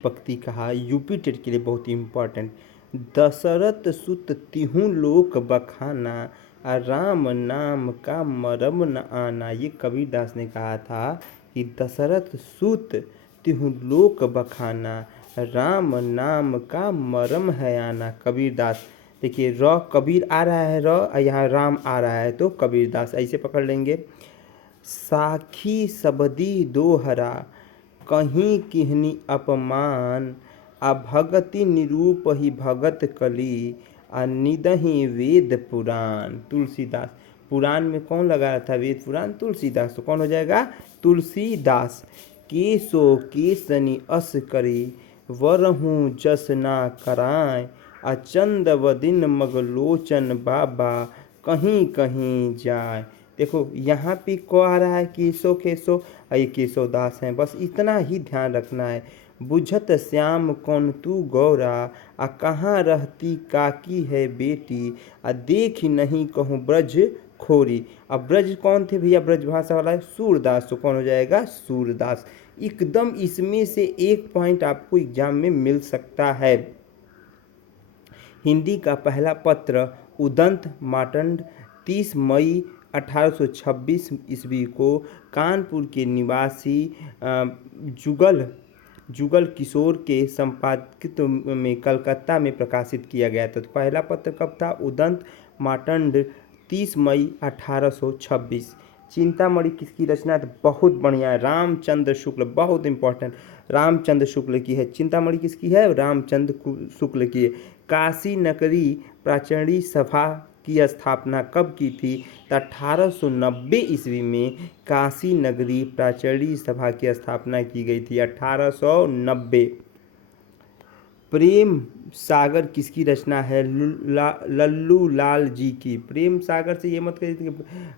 पंक्ति कहा UP TET के लिए बहुत ही इम्पोर्टेंट। दशरथ सुत तिहु लोक बखाना, राम नाम का मरम न आना। ये कबीरदास ने कहा था कि दशरथ सुत तिहु लोक बखाना, राम नाम का मरम है आना। कबीरदास, देखिए र कबीर आ रहा है र, यहाँ राम आ रहा है तो कबीरदास, ऐसे पकड़ लेंगे। साखी सबदी दोहरा, कहीं किहनी अपमान, भगति निरूप ही भगत कली, निदहि वेद पुराण। तुलसीदास, पुराण में कौन लगा रहा था वेद पुराण? तुलसीदास। तो कौन हो जाएगा? तुलसीदास। केसो केसनी अस करी, वरहूँ जस ना कराय, अचंद वदिन मगलोचन बाबा, कहीं कहीं जाए। देखो यहाँ पे को आ रहा है केसो केसो, ये केशवदास हैं। बस इतना ही ध्यान रखना है। बुझत श्याम कौन तू गौरा, कहाँ रहती काकी है बेटी, देख नहीं कहूँ ब्रज खोरी। अब ब्रज कौन थे भैया? ब्रज भाषा वाला है सूरदास। तो कौन हो जाएगा? सूरदास। एकदम इसमें से एक पॉइंट आपको एग्जाम में मिल सकता है। हिंदी का पहला पत्र उदंत मार्तंड 30 मई 1826 ईस्वी को कानपुर के निवासी जुगल किशोर के संपादकीय में कलकत्ता में प्रकाशित किया गया था। तो पहला पत्र कब था? उदंत मार्तंड 30 मई 1826। चिंतामणि किसकी रचना है? बहुत बढ़िया है, रामचंद्र शुक्ल। बहुत इंपॉर्टेंट, रामचंद्र शुक्ल की है। चिंतामणि किसकी है? रामचंद्र शुक्ल की है। काशी नगरी प्राचीन सभा की स्थापना कब की थी? तो 1890 ईस्वी में काशी नगरी प्राचीन सभा की स्थापना की गई थी, 1890। प्रेम सागर किसकी रचना है? लल्लू लाल जी की। प्रेम सागर से ये मत कहिए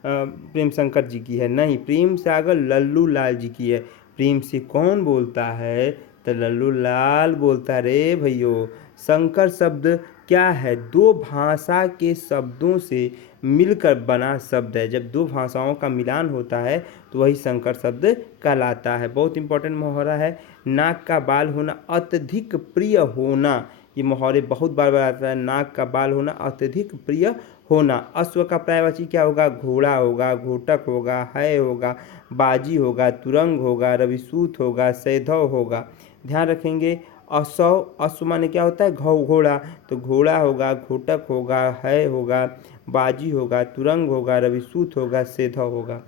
प्रेम शंकर जी की है, नहीं, प्रेम सागर लल्लू लाल जी की है। प्रेम से कौन बोलता है? तो लल्लू लाल बोलता रे भैयो। शंकर शब्द क्या है? दो भाषा के शब्दों से मिलकर बना शब्द है। जब दो भाषाओं का मिलान होता है तो वही शंकर शब्द कहलाता है। बहुत इंपॉर्टेंट मुहावरा है। नाक का बाल होना अत्यधिक प्रिय होना, ये मुहावरे बहुत बार आता है। नाक का बाल होना अत्यधिक प्रिय होना। अश्व का पर्यायवाची क्या होगा? घोड़ा होगा, घोटक होगा, है होगा, बाजी होगा, तुरंग होगा, रविसूत होगा, सैधव होगा। ध्यान रखेंगे, अश्व माने क्या होता है? घोड़ा। तो घोड़ा होगा, घोटक होगा, है होगा, बाजी होगा, तुरंग होगा, रविसूत होगा, सैधव होगा।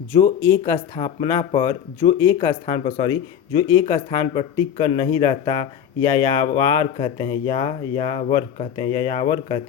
जो एक स्थान पर टिक कर नहीं रहता, यायावर कहते हैं। यायावर कहते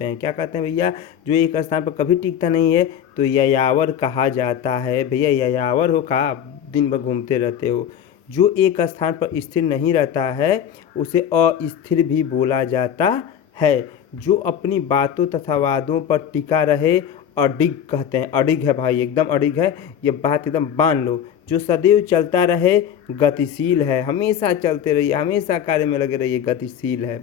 हैं। क्या कहते हैं भैया? जो एक स्थान पर कभी टिकता नहीं है तो यायावर कहा जाता है। भैया यायावर हो का? दिन भर घूमते रहते हो। जो एक स्थान पर स्थिर नहीं रहता है उसे अस्थिर भी बोला जाता है। जो अपनी बातों तथा वादों पर टिका रहे अडिग कहते हैं। अडिग है भाई, एकदम अडिग है, ये बात एकदम बांध लो। जो सदैव चलता रहे गतिशील है। हमेशा चलते रहिए, हमेशा कार्य में लगे रहिए, गतिशील है।